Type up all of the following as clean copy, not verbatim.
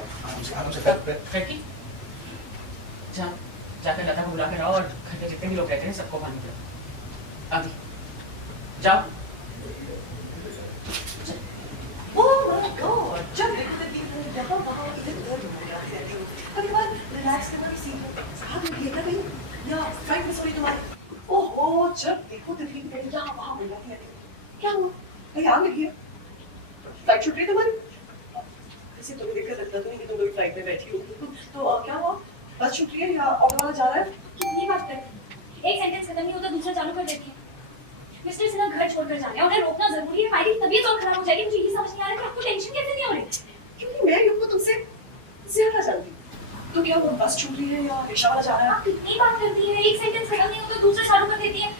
दिया। आराम से बैठ की जाकर लता को बुला कर आओ और घर के जितने भी लोग रहते हैं सबको पानी पिलाओ। अभी जाओ। ओह माय गॉड, जब देखो तब यहाँ वहाँ इधर उधर घूमते रहती हो। कभी बार रिलैक्स करना भी सीखो। साथ में लेकर गई या फ्लाइट मिस हो रही तुम्हारी। ओहो, जब देखो तकलीफ में यहाँ वहाँ घूमती रहती हो। क्या हुआ? कहीं आग लगी है? फ्लाइट छूट रही तुम्हारी? ऐसे तुम्हें दिक्कत लगता तो नहीं कि तुम लोग फ्लाइट में बैठी हो। तो क्या हुआ? बस छूट रही है या ऑटो वाला जा रहा है? कितनी बात करती है? एक सेंटेंस खत्म नहीं होता दूसरा चालू कर देती है। मिस्टर सिन्हा घर छोड़कर जाने हैं, उन्हें रोकना जरूरी है। मायरी की तबीयत और खराब हो जाएगी। मुझे ये समझ नहीं आ रहा कि आपको टेंशन कैसे नहीं हो रही? क्योंकि मैं युग को तुमसे ज्यादा जानती हूँ। तो क्या वो बस छूट रही है या रिक्शा वाला जा रहा है? आप कितनी बात करती है? एक सेंटेंस खत्म नहीं होता दूसरा चालू कर देती है।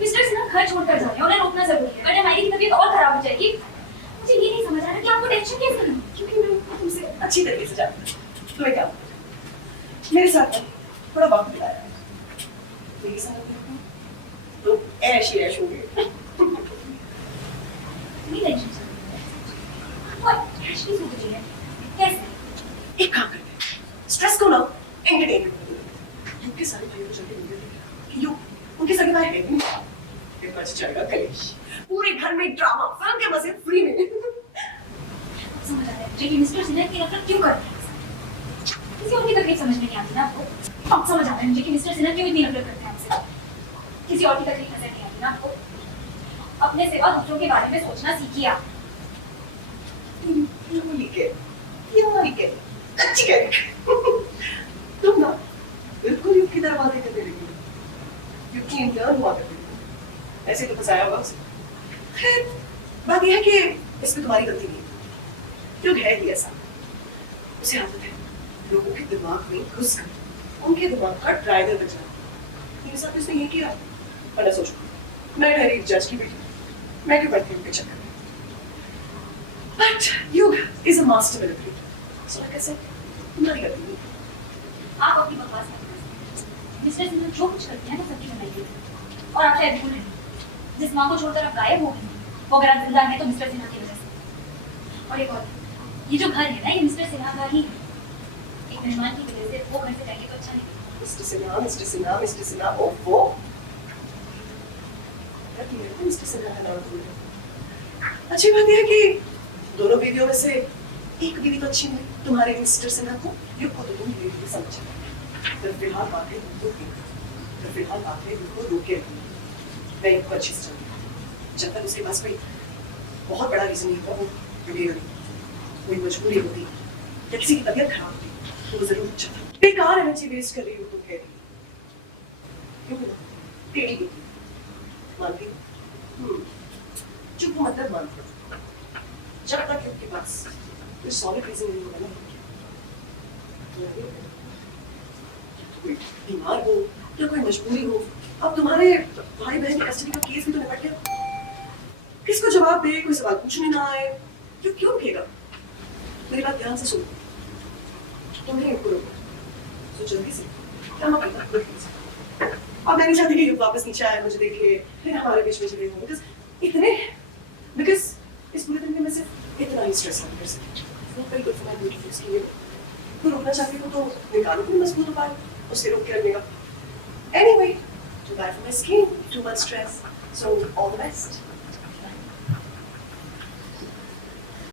मिस्टर सिन्हा घर छोड़कर जाने हैं, उन्हें रोकना जरूरी है, वरना मायरी की तबीयत और खराब हो जाएगी। मुझे ये नहीं समझ आ रहा कि आपको टेंशन कैसे नहीं? क्योंकि मैं युग को तुमसे अच्छी तरीके से जानती हूँ। तुम्हें क्या मेरे साथ थोड़ा वक्त बिताया है, मेरे साथ तो ऐश ही ऐश हो गए। नहीं टेंशन चल रही है और ऐश भी सूझ रही है। कैसे? एक काम करते हैं, स्ट्रेस को ना एंटरटेन करो। युग के सारे भाइयों को जल्दी मिल गए कि युग उनके सगे भाई है नहीं। फिर बच जाएगा कलेश। पूरे घर में ड्रामा, फिल्म के मजे फ्री में। समझ आ रहा है कि मिस्टर सिन्हा की नफरत क्यों करते हैं? किसी और की तकलीफ समझ में नहीं आती ना आपको? अब समझ आ रहा है मुझे कि मिस्टर सिन्हा क्यों इतनी नफरत करते हैं हमसे। किसी और की तकलीफ नजर नहीं आती ना आपको? अपने सिवा दूसरों के बारे में सोचना सीखिए आप। अच्छी कह तुम ना बिल्कुल युग की तरह बातें करने लगी। युग की इंटर्न हुआ करती थी, ऐसे तो फंसाया होगा उसे। खैर बात यह है कि इसमें तुम्हारी गलती नहीं है। युग है ही ऐसा, उसे आदत है लोगों के दिमाग में घुस कर उनके दिमाग का ड्राइवर बजना। मेरे साथ उसने ये किया, वरना सोचो मैं ठहरी जज की बेटी, मैं क्यों पढ़ती हूँ उनके चक्कर में। But Yug is a master manipulator. So like I said, तुम्हारी गलती नहीं। आप अपनी बकवास मत करिए। मिस्टर सिन्हा जो कुछ करते हैं ना सबकी बनाई गई है। और आप शायद भूल रहे हैं, जिस माँ को छोड़कर आप गायब हो गई वो अगर आप जिंदा हैं तो मिस्टर सिन्हा की वजह से। और एक और, ये जो घर है ना ये मिस्टर सिन्हा का ही है। एक मेहमान की वजह से वो घर से जाएंगे तो अच्छा नहीं। मिस्टर सिन्हा, ओहो। मिस्टर सिन्हा का नाम भूल गए। अच्छी बात यह है कि दोनों बीवियों में से एक बीवी तो अच्छी मिली तुम्हारे मिस्टर सिन्हा को। युग को तो तुम बीवी समझे। तो फिलहाल बातें उनको रोके मैं युग को अच्छी से जानती। जब तक उसके पास कोई बहुत बड़ा रीजन नहीं होगा वो रुकेगा नहीं। कोई मजबूरी होती या किसी की तबीयत खराब होती तो वो जरूर चाहता। बेकार एनर्जी वेस्ट कर रही हो तुम, कह रही क्यों ना टेढ़ी होती मानती चुप मतलब मानती। जब तक उनके पास कोई सॉलिड रीजन नहीं होगा ना, कोई बीमार हो या कोई मजबूरी हो। अब तुम्हारे भाई बहन की कस्टडी का केस भी तो निपट गया। किसको जवाब दे, कोई सवाल पूछने ना आए, क्यों रुकेगा? मेरी बात ध्यान से सुनो। तुम्हें युग को रोकना तो जल्दी से क्या मैं करता। अब मैं नहीं चाहती कि युग वापस नीचे आए, मुझे देखे, फिर हमारे बीच में चले हो। बिकॉज इस पूरे दिन में मैं सिर्फ इतना ही स्ट्रेस नहीं कर सकती। Very good for my beautiful skin. तो रोकना चाहती हो तो निकालो भी मजबूत उपाय उससे रोक के रखने का। Anyway, too bad for my skin, too much stress, so all the best.